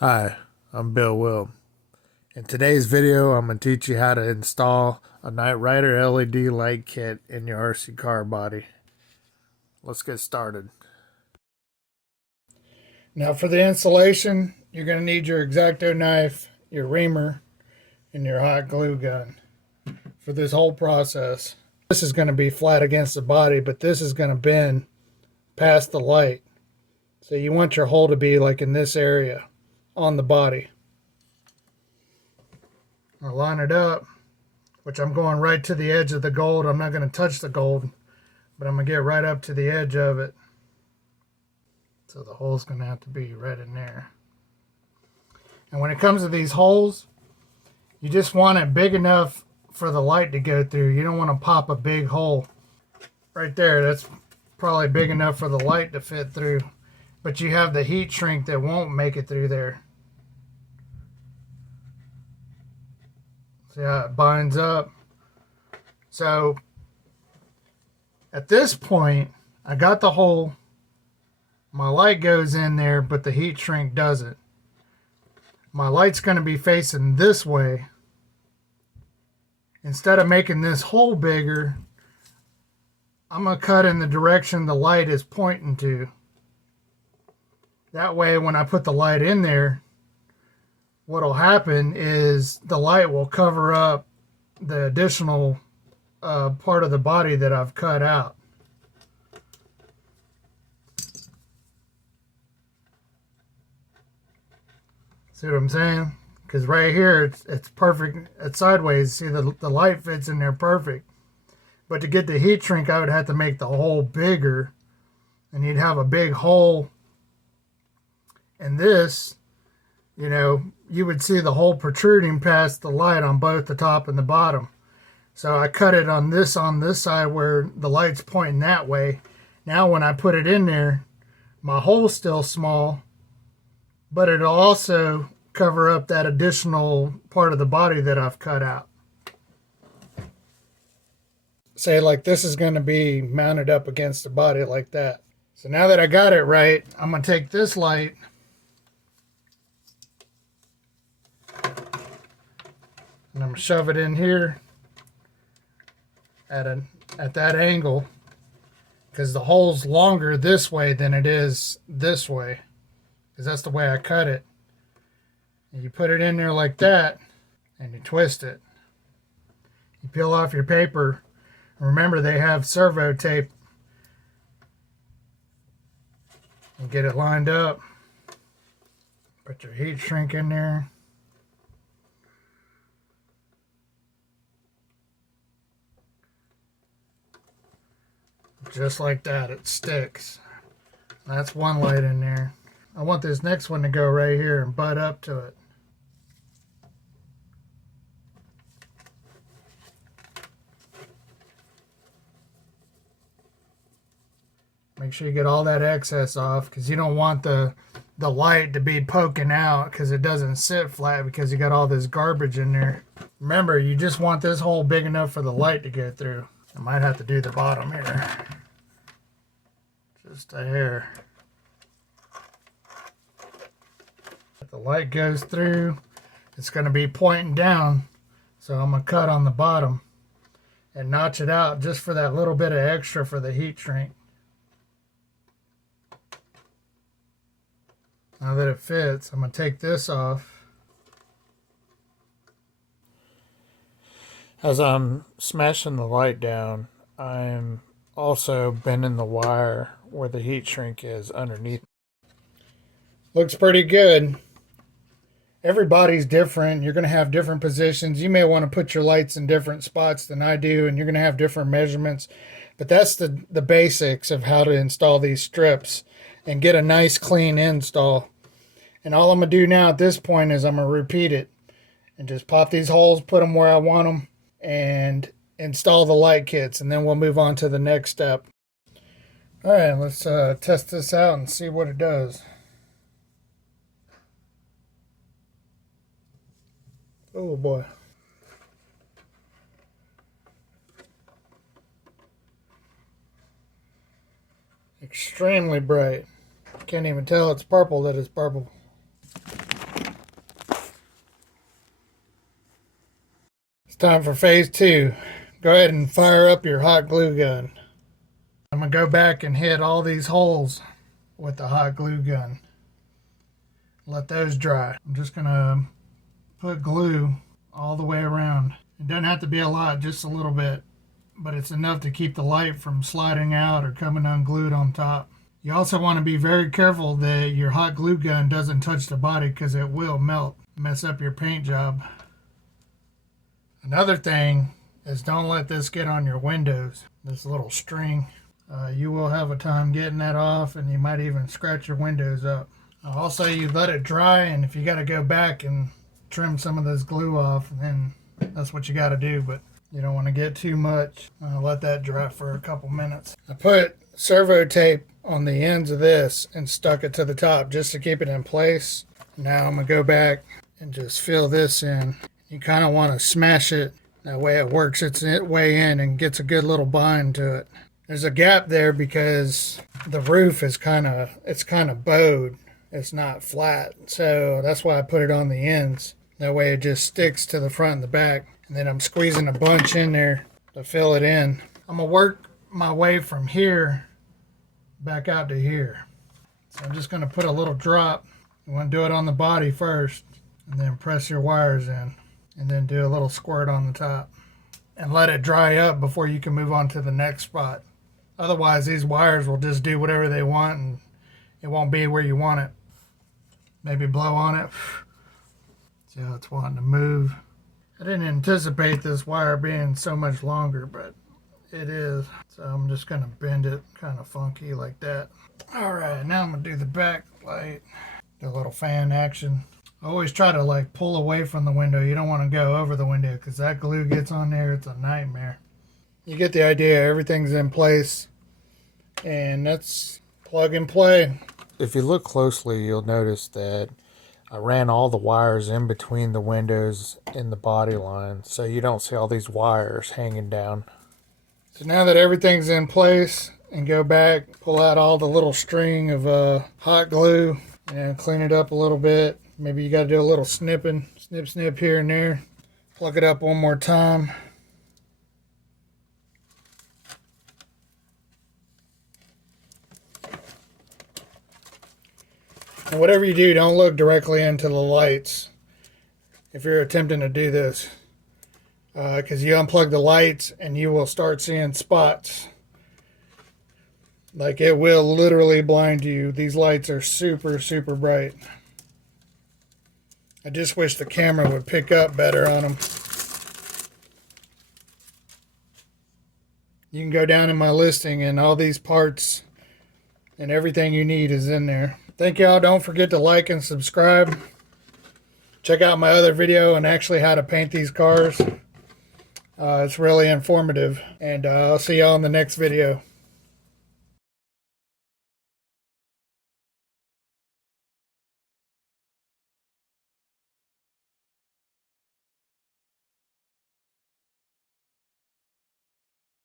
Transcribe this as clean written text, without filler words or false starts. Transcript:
Hi, I'm Bill Will. In today's video, I'm going to teach you how to install a Knight Rider LED light kit in your RC car body. Let's get started. Now for the installation, you're going to need your X-Acto knife, your reamer, and your hot glue gun for this whole process. This is going to be flat against the body, but this is going to bend past the light. So you want your hole to be like in this area on the body. I'll line it up, which I'm going right to the edge of the gold. I'm not going to touch the gold, but I'm going to get right up to the edge of it. So the hole's going to have to be right in there. And when it comes to these holes, you just want it big enough for the light to go through. You don't want to pop a big hole. Right there, that's probably big enough for the light to fit through. But you have the heat shrink that won't make it through there. See how it binds up? So at this point, I got the hole. My light goes in there, but the heat shrink doesn't. My light's going to be facing this way. Instead of making this hole bigger, I'm going to cut in the direction the light is pointing to. That way, when I put the light in there, what'll happen is the light will cover up the additional part of the body that I've cut out. See what I'm saying? Because right here, it's perfect. It's sideways. See, the light fits in there perfect. But to get the heat shrink, I would have to make the hole bigger. And you'd have a big hole. And this, you would see the hole protruding past the light on both the top and the bottom. So I cut it on this side where the light's pointing that way. Now when I put it in there, my hole's still small, but it'll also cover up that additional part of the body that I've cut out. Say like this is going to be mounted up against the body like that. So now that I got it right, I'm going to take this light and I'm going to shove it in here at that angle, because the hole's longer this way than it is this way, because that's the way I cut it. And you put it in there like that and you twist it. You peel off your paper. Remember, they have servo tape, and get it lined up. Put your heat shrink in there. Just like that, it sticks. That's one light in there. I want this next one to go right here and butt up to it. Make sure you get all that excess off, because you don't want the light to be poking out, because it doesn't sit flat because you got all this garbage in there. Remember, you just want this hole big enough for the light to go through. I might have to do the bottom here. Just a hair. If the light goes through, it's going to be pointing down, so I'm going to cut on the bottom and notch it out just for that little bit of extra for the heat shrink. Now that it fits, I'm going to take this off. As I'm smashing the light down, I'm also bending the wire where the heat shrink is underneath. Looks pretty good. Everybody's different. You're going to have different positions. You may want to put your lights in different spots than I do, and you're going to have different measurements. But that's the basics of how to install these strips and get a nice clean install. And all I'm going to do now at this point is I'm going to repeat it and just pop these holes, put them where I want them, and install the light kits, and then we'll move on to the next step. All right, let's test this out and see what it does. Oh boy. Extremely bright. Can't even tell it's purple that it's purple. time for phase 2. Go ahead and fire up your hot glue gun. I'm going to go back and hit all these holes with the hot glue gun. Let those dry. I'm just going to put glue all the way around. It doesn't have to be a lot, just a little bit, but it's enough to keep the light from sliding out or coming unglued on top. You also want to be very careful that your hot glue gun doesn't touch the body, because it will melt, mess up your paint job. Another thing is, don't let this get on your windows, this little string. You will have a time getting that off, and you might even scratch your windows up. Also, you let it dry, and if you got to go back and trim some of this glue off, then that's what you got to do, but you don't want to get too much. Let that dry for a couple minutes. I put servo tape on the ends of this and stuck it to the top just to keep it in place. Now I'm going to go back and just fill this in. You kind of want to smash it. That way it works its way in and gets a good little bind to it. There's a gap there because the roof is kind of bowed. It's not flat, so that's why I put it on the ends. That way it just sticks to the front and the back. And then I'm squeezing a bunch in there to fill it in. I'm going to work my way from here back out to here. So I'm just going to put a little drop. You want to do it on the body first, and then press your wires in, and then do a little squirt on the top. And let it dry up before you can move on to the next spot. Otherwise, these wires will just do whatever they want, and it won't be where you want it. Maybe blow on it. See how it's wanting to move. I didn't anticipate this wire being so much longer, but it is. So I'm just going to bend it kind of funky like that. Alright, now I'm going to do the back light. Do a little fan action. I always try to like pull away from the window. You don't want to go over the window, because that glue gets on there. It's a nightmare. You get the idea. Everything's in place. And that's plug and play. If you look closely, you'll notice that I ran all the wires in between the windows in the body line, so you don't see all these wires hanging down. So now that everything's in place, and go back, pull out all the little string of hot glue and clean it up a little bit. Maybe you got to do a little snipping, snip here and there. Plug it up one more time. And whatever you do, don't look directly into the lights if you're attempting to do this. Because you unplug the lights and you will start seeing spots. Like, it will literally blind you. These lights are super, super bright. I just wish the camera would pick up better on them. You can go down in my listing, and all these parts and everything you need is in there. Thank y'all. Don't forget to like and subscribe. Check out my other video on actually how to paint these cars. It's really informative. And I'll see y'all in the next video.